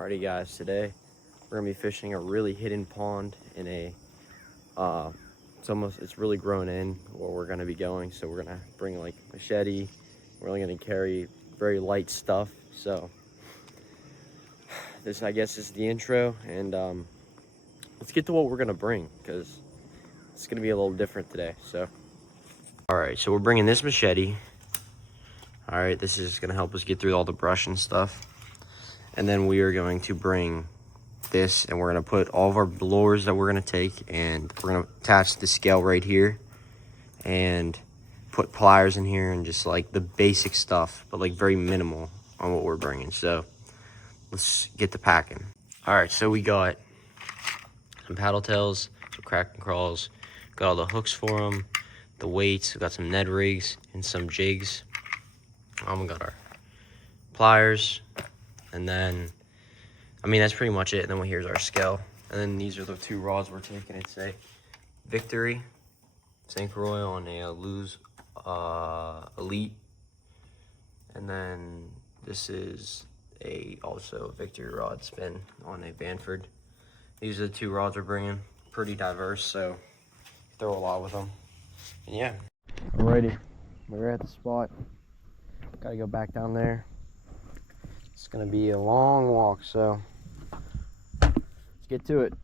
Alrighty guys, today we're gonna be fishing a really hidden pond in a it's really grown in where we're gonna be going. So we're gonna bring like machete. We're only gonna carry very light stuff. So this, I guess, is the intro, and let's get to what we're gonna bring, because it's gonna be a little different today. So all right, so we're bringing this machete. All right, this is gonna help us get through all the brush and stuff. And then we are going to bring this, and we're gonna put all of our lures that we're gonna take, and we're gonna attach the scale right here and put pliers in here, and just like the basic stuff, but like very minimal on what we're bringing. So let's get to packing. All right, so we got some paddle tails, some crack and crawls, got all the hooks for them, the weights, we got some Ned rigs and some jigs. We got our pliers, and then I mean, that's pretty much it. And then here's our scale. And then these are the two rods we're taking. It's a Victory St. Croix on a Lews Elite. And then this is also a Victory rod spin on a Vanford. These are the two rods we're bringing. Pretty diverse, so throw a lot with them. And yeah. Alrighty, we're at the spot. Gotta go back down there. It's gonna be a long walk, so let's get to it.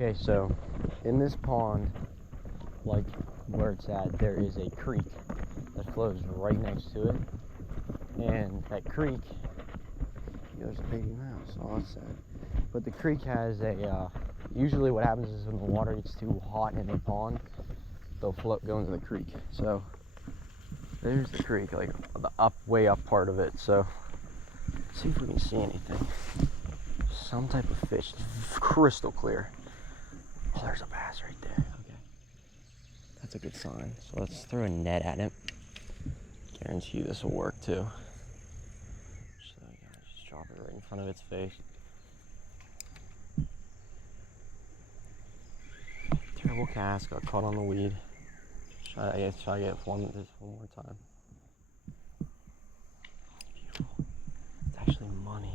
Okay, so in this pond, like where it's at, there is a creek that flows right next to it. And that creek, there's a baby mouse, oh that's sad. But the creek has usually what happens is when the water gets too hot in the pond, they'll go into the creek. So there's the creek, like the way up part of it. So let's see if we can see anything. Some type of fish, crystal clear. Oh, there's a bass right there. Okay, that's a good sign. So let's throw a net at it. Guarantee you this will work too. So just drop it right in front of its face. Terrible cast, got caught on the weed. Try to get one more time. Beautiful. It's actually money.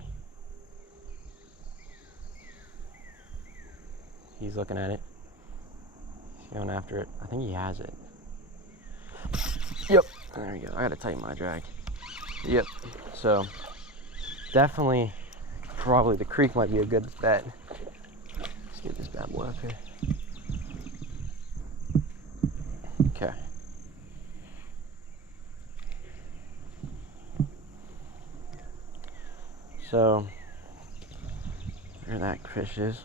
He's looking at it. He's going after it. I think he has it. Yep. There we go. I gotta tighten my drag. Yep. So definitely, probably the creek might be a good bet. Let's get this bad boy up here. Okay. So there that fish is.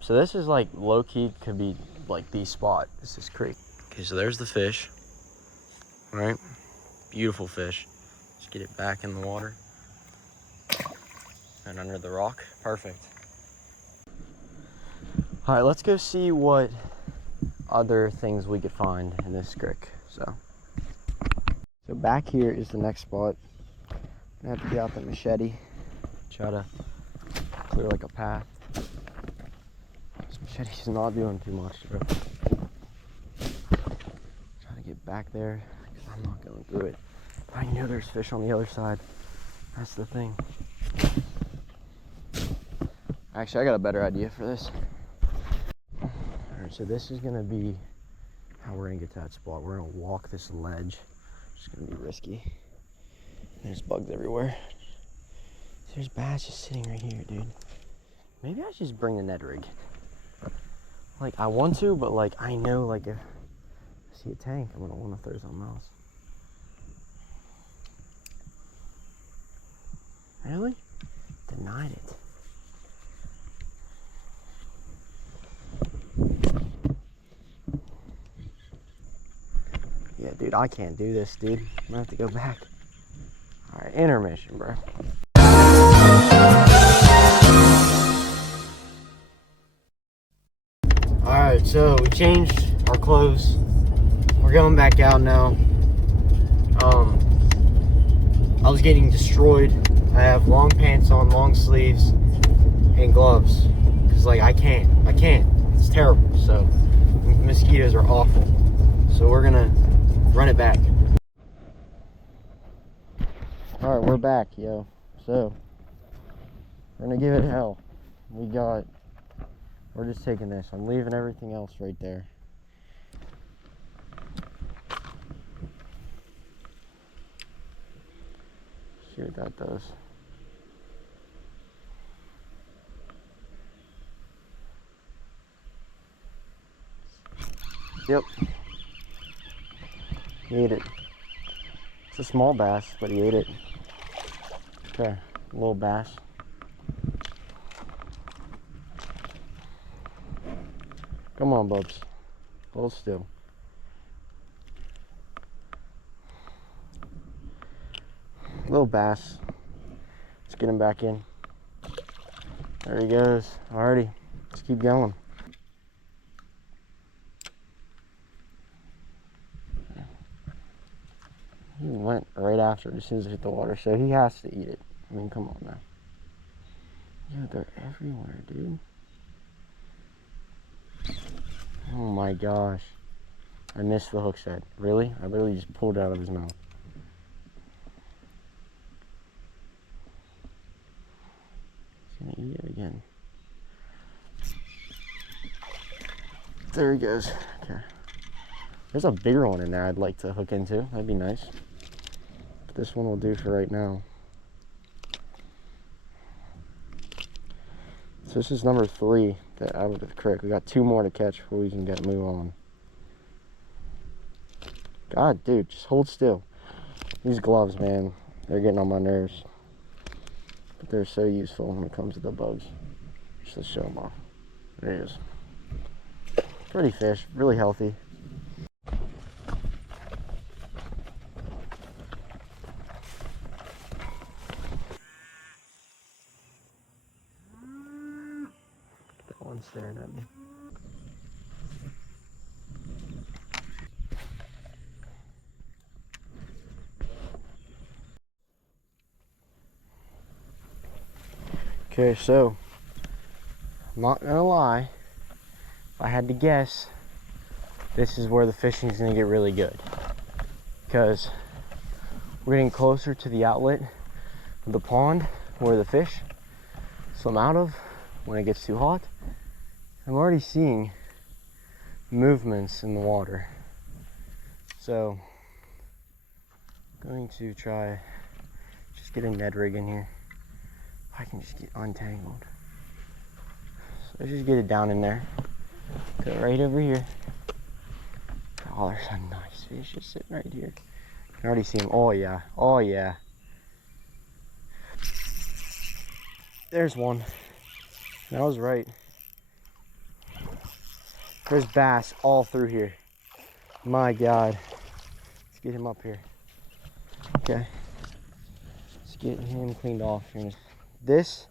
So this is like low-key could be like the spot. This is creek. Okay, so there's the fish. All right, beautiful fish. Just get it back in the water and under the rock. Perfect. All right, let's go see what other things we could find in this creek. So back here is the next spot. I have to get out the machete, try to clear like a path. This machete's not doing too much, bro. Trying to get back there because I'm not going through it. I know there's fish on the other side. That's the thing. Actually, I got a better idea for this. Alright, so this is gonna be how we're gonna get to that spot. We're gonna walk this ledge. It's gonna be risky. There's bugs everywhere. There's bass just sitting right here, dude. Maybe I should just bring the Ned rig. Like, I want to, but like, I know, like, if I see a tank, I'm gonna want to throw something else. Really? Denied it. Yeah, dude, I can't do this, dude. I'm gonna have to go back. All right, intermission, bro. All right, so we changed our clothes. We're going back out now. I was getting destroyed. I have long pants on, long sleeves, and gloves. Cause like I can't. It's terrible. So mosquitoes are awful. So we're gonna run it back. All right, we're back, yo. So We're gonna give it hell. We're just taking this. I'm leaving everything else right there. See what that does. Yep. He ate it. It's a small bass, but he ate it. Okay, a little bass. Come on, Bubs. Hold still. Little bass. Let's get him back in. There he goes. Alrighty, let's keep going. He went right after it as soon as it hit the water, so he has to eat it. I mean, come on now. Yeah, they're everywhere, dude. Oh my gosh. I missed the hook set. Really? I literally just pulled it out of his mouth. He's gonna eat it again. There he goes. Okay. There's a bigger one in there I'd like to hook into. That'd be nice. But this one will do for right now. So this is number 3 out of the creek. We got 2 more to catch before we can move on. God, dude, just hold still. These gloves, man, they're getting on my nerves. But they're so useful when it comes to the bugs. Just to show them off. There he is. Pretty fish, really healthy. That one's staring at me. Okay, so I'm not gonna lie, if I had to guess, this is where the fishing is gonna get really good, because we're getting closer to the outlet of the pond where the fish swim out of when it gets too hot. I'm already seeing movements in the water, so I'm going to try just get a Ned rig in here. I can just get untangled. So let's just get it down in there. Put it right over here. Oh, there's a nice fish just sitting right here. I can already see him. Oh yeah, oh yeah. There's one. I was right. There's bass all through here. My God. Let's get him up here. Okay. Let's get him cleaned off here. This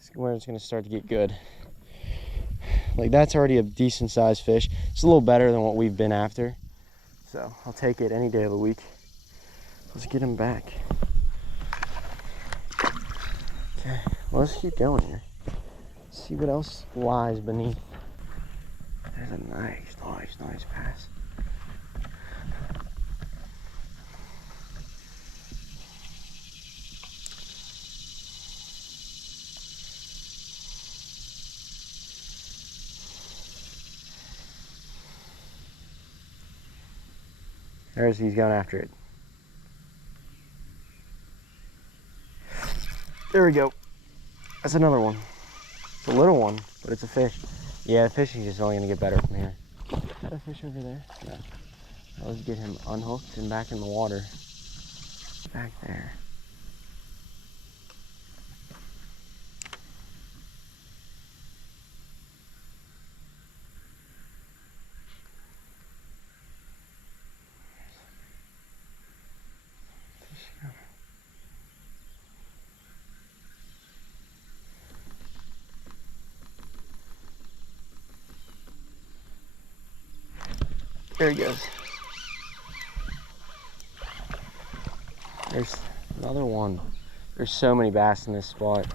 is where it's gonna start to get good. Like, that's already a decent sized fish. It's a little better than what we've been after. So I'll take it any day of the week. Let's get him back. Okay, well, let's keep going here. Let's see what else lies beneath. There's a nice pass. He's going after it. There we go. That's another one. It's a little one, but it's a fish. Yeah, the fishing is just only going to get better from here. Is that a fish over there? No. Let's get him unhooked and back in the water. Back there. There he goes. There's another one. There's so many bass in this spot.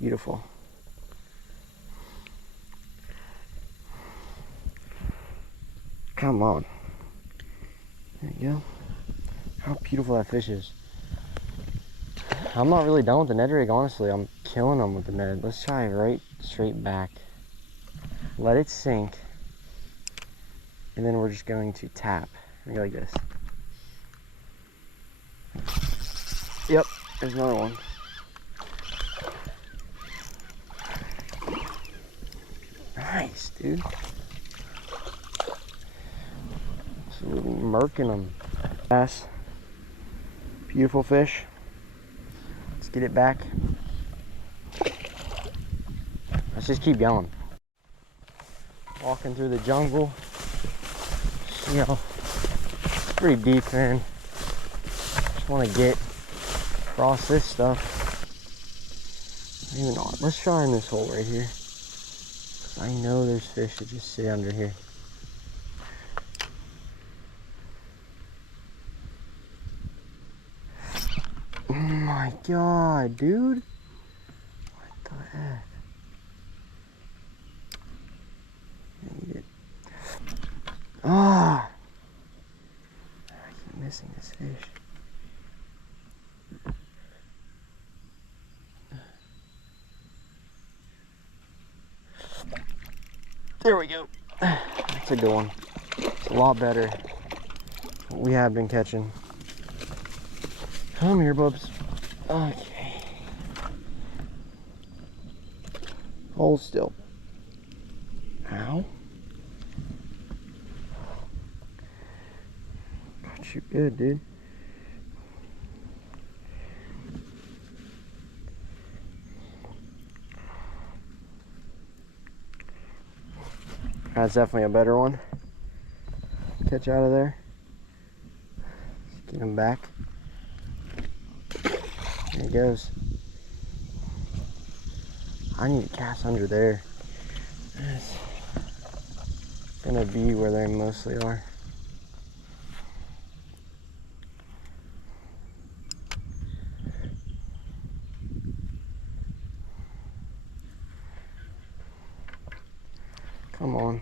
Beautiful. Come on. There you go. How beautiful that fish is. I'm not really done with the Ned rig, honestly. I'm killing them with the Ned. Let's try it right straight back. Let it sink. And then we're just going to tap. Go like this. Yep, there's another one. Nice, dude. Absolutely murking them. Bass. Beautiful fish. Let's get it back. Let's just keep going. Walking through the jungle. You know, it's pretty deep, man. Just want to get across this stuff. Maybe not. Let's try in this hole right here. I know there's fish that just sit under here. Oh my god, dude. What the heck? I need it. Ah! I keep missing this fish. There we go. That's a good one. It's a lot better than what we have been catching. Come here, bubs. Okay. Hold still. Ow. Got you good, dude. That's definitely a better one. Catch out of there. Let's get him back. There he goes. I need to cast under there. That's gonna be where they mostly are. Come on.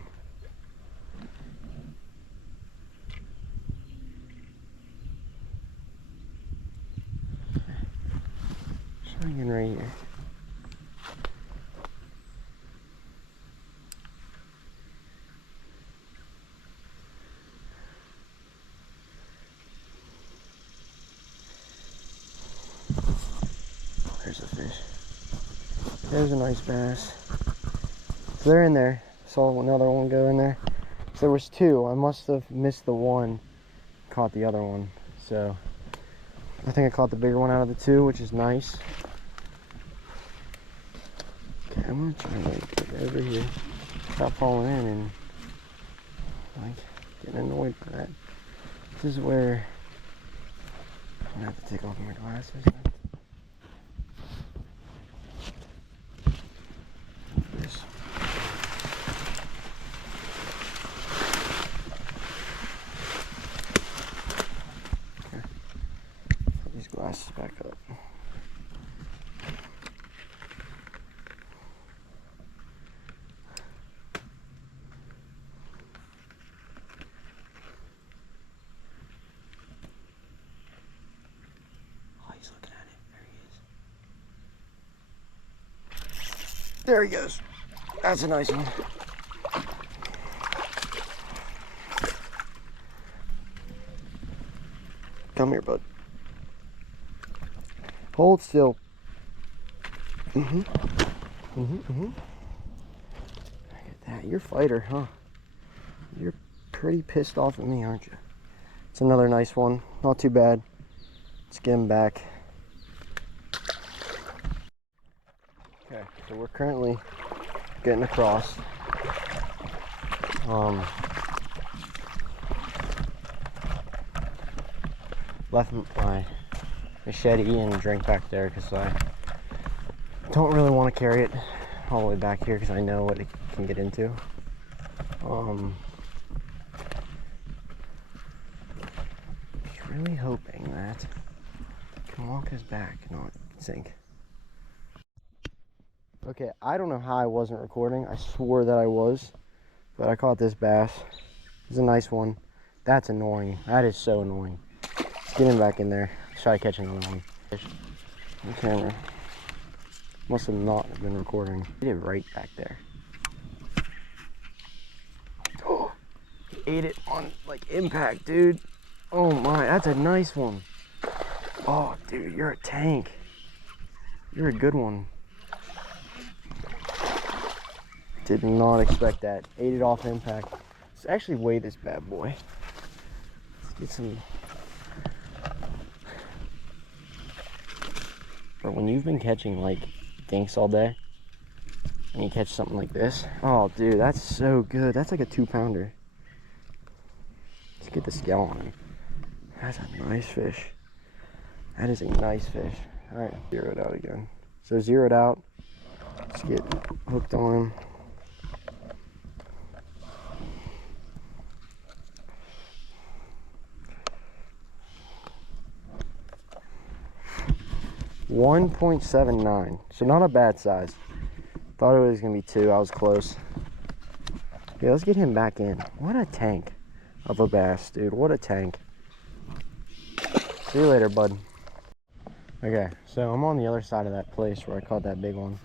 Swinging right here. There's a fish. There's a nice bass. So they're in there. Saw another one go in there. So there was two. I must have missed the one. Caught the other one. So I think I caught the bigger one out of the two, which is nice. Okay, I'm gonna try to like, get over here. Stop falling in and like getting annoyed by that. This is where I'm gonna have to take off my glasses. Glasses back up. Oh, he's looking at it. There he is. There he goes. That's a nice one. Come here, bud. Hold still. Look at that. You're a fighter, huh? You're pretty pissed off at me, aren't you? It's another nice one. Not too bad. Let's get him back. Okay, so we're currently getting across. Left my machete and drink back there because I don't really want to carry it all the way back here because I know what it can get into. Just really hoping that I can walk his back, not sink. Okay, I don't know how I wasn't recording. I swore that I was, but I caught this bass. It's a nice one. That's annoying. That is so annoying. Let's get him back in there. Let's try catching another one. Fish. The camera must have not been recording. He did right back there. Oh, he ate it on like impact, dude. Oh my, that's a nice one. Oh, dude, you're a tank. You're a good one. Did not expect that. Ate it off impact. Let's actually weigh this bad boy. Let's get some. But when you've been catching like dinks all day and you catch something like this, oh dude, that's so good. That's like a 2-pounder. Let's get the scale on him. That's a nice fish. That is a nice fish. All right, zeroed out again. So zeroed out. Let's get hooked on him. .79, so not a bad size. Thought it was gonna be 2. I was close. Yeah, let's get him back in. What a tank of a bass, dude. What a tank. See you later, bud. Okay, so I'm on the other side of that place where I caught that big one.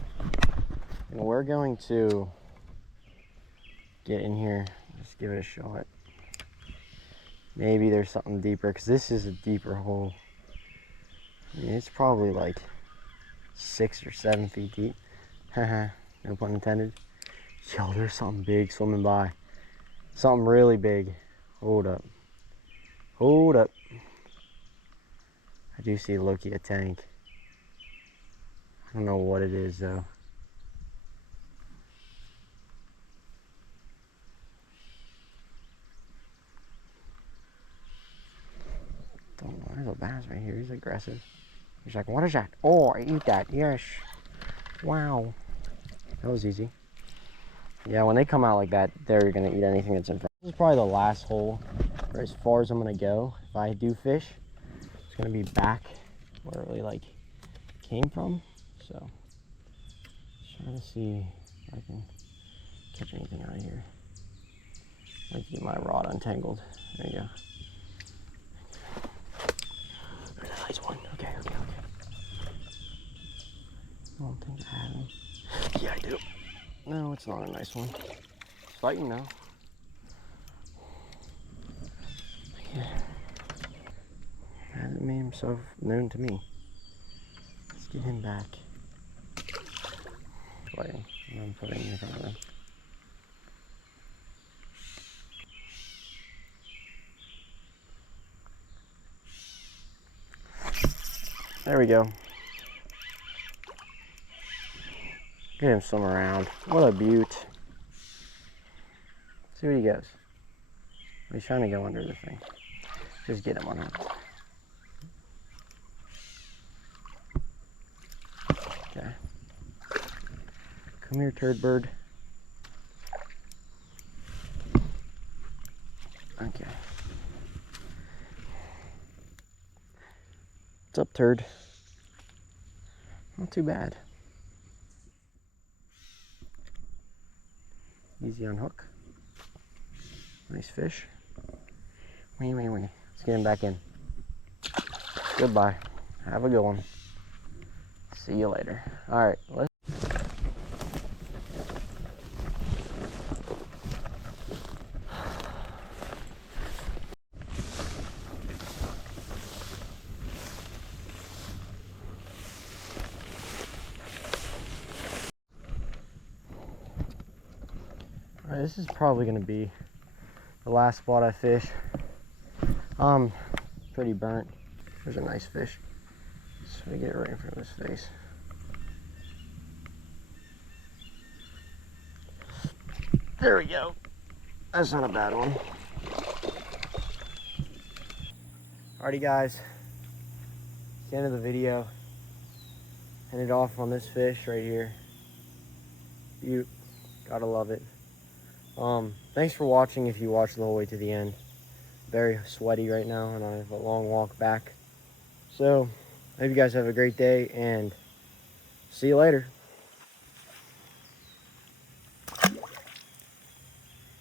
And we're going to get in here. Just give it a shot. Maybe there's something deeper, because this is a deeper hole. I mean, it's probably like 6 or 7 feet deep. Haha, no pun intended. Yo, there's something big swimming by. Something really big. Hold up. Hold up. I do see Loki a tank. I don't know what it is though. Don't know. There's a bass right here. He's aggressive. He's like, what is that? Oh, I eat that. Yes. Wow. That was easy. Yeah, when they come out like that, they're gonna eat anything that's in front. This is probably the last hole, or as far as I'm gonna go. If I do fish, it's gonna be back where it really like came from. So, trying to see if I can catch anything out of here. I like to get my rod untangled. There you go. There's a nice one. Okay. I don't think I have him. Yeah, I do. No, it's not a nice one. It's fighting now. Yeah. Hasn't made himself known to me. Let's get him back. Fighting. I'm putting him in front of him. There we go. Get him swim around. What a beaut. See where he goes. He's trying to go under the thing. Just get him on him. Okay. Come here, turd bird. Okay. What's up, turd? Not too bad. Easy on hook. Nice fish. Wee. Let's get him back in. Goodbye. Have a good one. See you later. Alright, let's. Alright, this is probably going to be the last spot I fish. Pretty burnt. There's a nice fish. Just try to get it right in front of his face. There we go. That's not a bad one. Alrighty guys, it's the end of the video. Ended off on this fish right here. You gotta love it. Thanks for watching if you watched the whole way to the end. Very sweaty right now and I have a long walk back. So, I hope you guys have a great day and see you later.